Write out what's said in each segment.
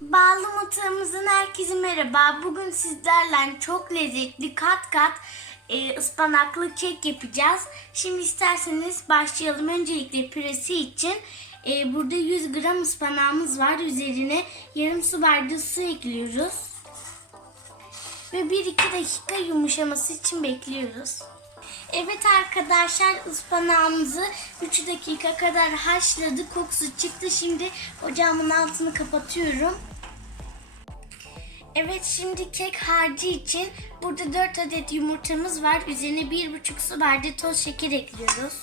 Bağlı mutfağımızın herkese merhaba. Bugün sizlerle çok lezzetli kat kat e, ıspanaklı kek yapacağız. Şimdi isterseniz başlayalım. Öncelikle püresi için e, burada 100 gram ıspanağımız var. Üzerine yarım su bardağı su ekliyoruz. Ve 1-2 dakika yumuşaması için bekliyoruz. Evet arkadaşlar ıspanağımızı 3 dakika kadar haşladık. Kokusu çıktı. Şimdi ocağımın altını kapatıyorum. Evet şimdi kek harcı için burada 4 adet yumurtamız var. Üzerine 1,5 su bardağı toz şeker ekliyoruz.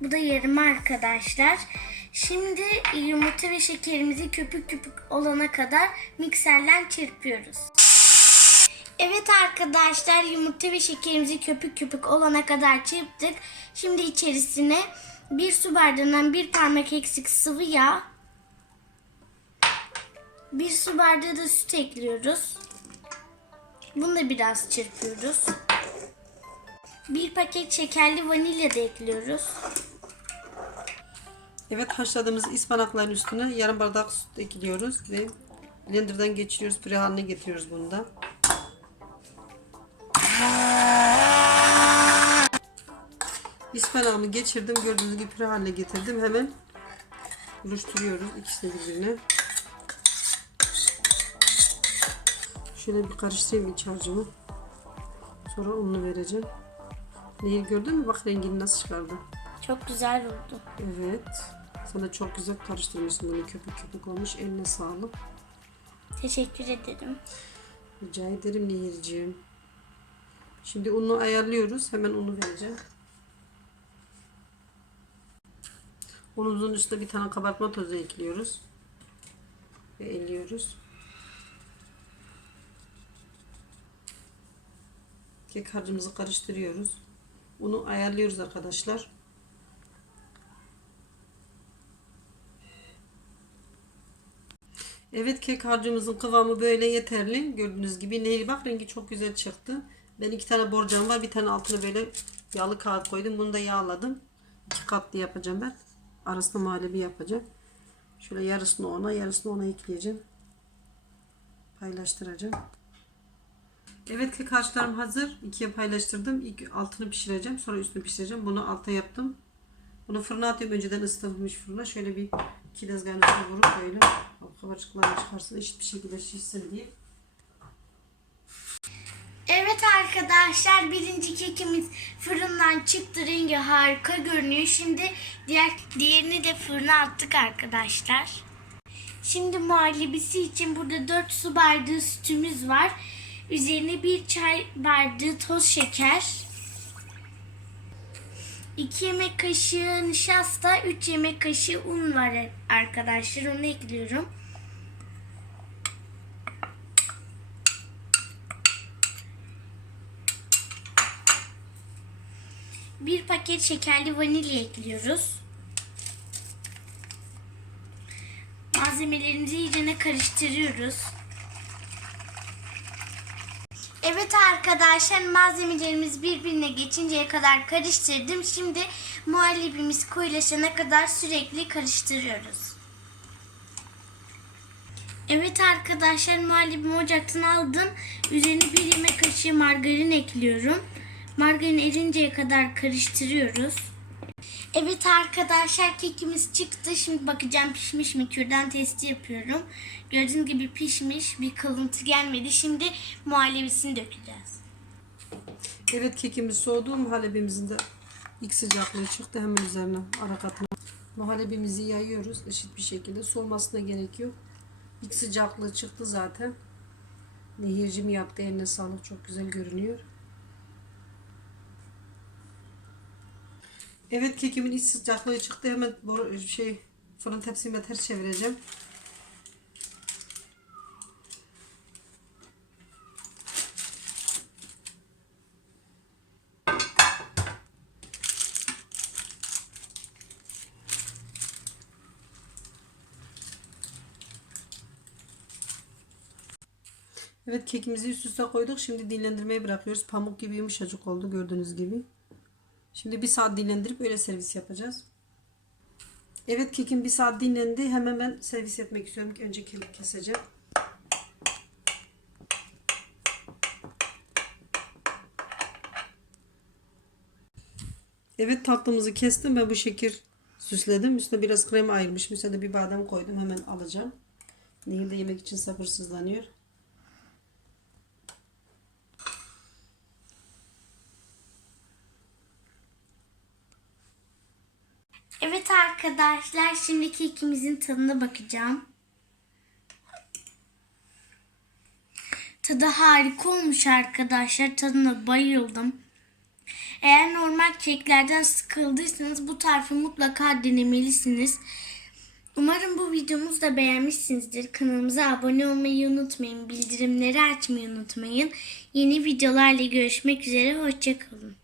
Bu da yarım arkadaşlar. Şimdi yumurta ve şekerimizi köpük köpük olana kadar mikserden çırpıyoruz. Evet arkadaşlar yumurta ve şekerimizi köpük köpük olana kadar çırptık. Şimdi içerisine bir su bardağından bir parmak eksik sıvı yağ, bir su bardağı da süt ekliyoruz. Bunu da biraz çırpıyoruz. Bir paket şekerli vanilya da ekliyoruz. Evet haşladığımız ıspanakların üstüne yarım bardak süt ekliyoruz ve blenderdan geçiriyoruz. Püre haline getiriyoruz bunu da. İspanağımı geçirdim. Gördüğünüz gibi püre haline getirdim. Hemen buluşturuyoruz ikisini birbirine. Şöyle bir karıştırayım iç harcımı. Sonra ununu vereceğim. Neyi gördün mü? Bak rengini nasıl çıkardı. Çok güzel oldu. Evet. Sana çok güzel karıştırmışsın bunu köpük köpük olmuş. Eline sağlık. Teşekkür ederim. Rica ederim Nehir'ciğim. Şimdi unu ayarlıyoruz. Hemen unu vereceğim. Unumuzun üstüne bir tane kabartma tozu ekliyoruz. Ve eliyoruz. Kek harcımızı karıştırıyoruz. Unu ayarlıyoruz arkadaşlar. Evet kek harcımızın kıvamı böyle yeterli. Gördüğünüz gibi nehir bak rengi çok güzel çıktı. Ben iki tane borcam var. Bir tane altına böyle yağlı kağıt koydum. Bunu da yağladım. İki katlı yapacağım ben. Arasına muhallebi yapacağım. Şöyle yarısını ona yarısını ona ekleyeceğim. Paylaştıracağım. Evet kek harçlarım hazır. İkiye paylaştırdım. İlk altını pişireceğim. Sonra üstünü pişireceğim. Bunu alta yaptım. Bunu fırına atıyorum. Önceden ısıtılmış fırına. Şöyle bir kiraz garnitürü vurup böyle kabarcıklarını çıkarsın. Eşit bir şekilde şişsin diye. Evet arkadaşlar birinci kekimiz fırından çıktı. Rengi harika görünüyor. Şimdi diğer diğerini de fırına attık arkadaşlar. Şimdi muhallebisi için burada 4 su bardağı sütümüz var. Üzerine bir çay bardağı toz şeker. 2 yemek kaşığı nişasta, 3 yemek kaşığı un var arkadaşlar. Onu ekliyorum. Bir paket şekerli vanilya ekliyoruz. Malzemelerimizi iyicene karıştırıyoruz. Evet arkadaşlar malzemelerimiz birbirine geçinceye kadar karıştırdım. Şimdi muhallebimiz koyulaşana kadar sürekli karıştırıyoruz. Evet arkadaşlar muhallebimi ocaktan aldım. Üzerine bir yemek kaşığı margarin ekliyorum. Margarin erinceye kadar karıştırıyoruz. Evet arkadaşlar kekimiz çıktı. Şimdi bakacağım pişmiş mi? Kürdan testi yapıyorum. Gördüğünüz gibi pişmiş. Bir kalıntı gelmedi. Şimdi muhallebisini dökeceğiz. Evet kekimiz soğudu. Muhallebimizin de ilk sıcaklığı çıktı. Hemen üzerine ara katına. Muhallebimizi yayıyoruz eşit bir şekilde. Soğumasına gerek yok. İlk sıcaklığı çıktı zaten. Nehircim yaptı. Eline sağlık. Çok güzel görünüyor. Evet kekimin iç sıcaklığı çıktı. Hemen şey fırın tepsime ters çevireceğim. Evet kekimizi üst üste koyduk. Şimdi dinlendirmeye bırakıyoruz. Pamuk gibi yumuşacık oldu gördüğünüz gibi. Şimdi bir saat dinlendirip öyle servis yapacağız. Evet kekim bir saat dinlendi. Hemen ben servis etmek istiyorum. Önce kek keseceğim. Evet tatlımızı kestim ve bu şekil süsledim. Üstüne biraz krema ayırmışım. Üstüne de bir badem koydum. Hemen alacağım. Nehir de yemek için sabırsızlanıyor. Evet arkadaşlar şimdi kekimizin tadına bakacağım. Tadı harika olmuş arkadaşlar. Tadına bayıldım. Eğer normal keklerden sıkıldıysanız bu tarifi mutlaka denemelisiniz. Umarım bu videomuzu da beğenmişsinizdir. Kanalımıza abone olmayı unutmayın. Bildirimleri açmayı unutmayın. Yeni videolarla görüşmek üzere. Hoşçakalın.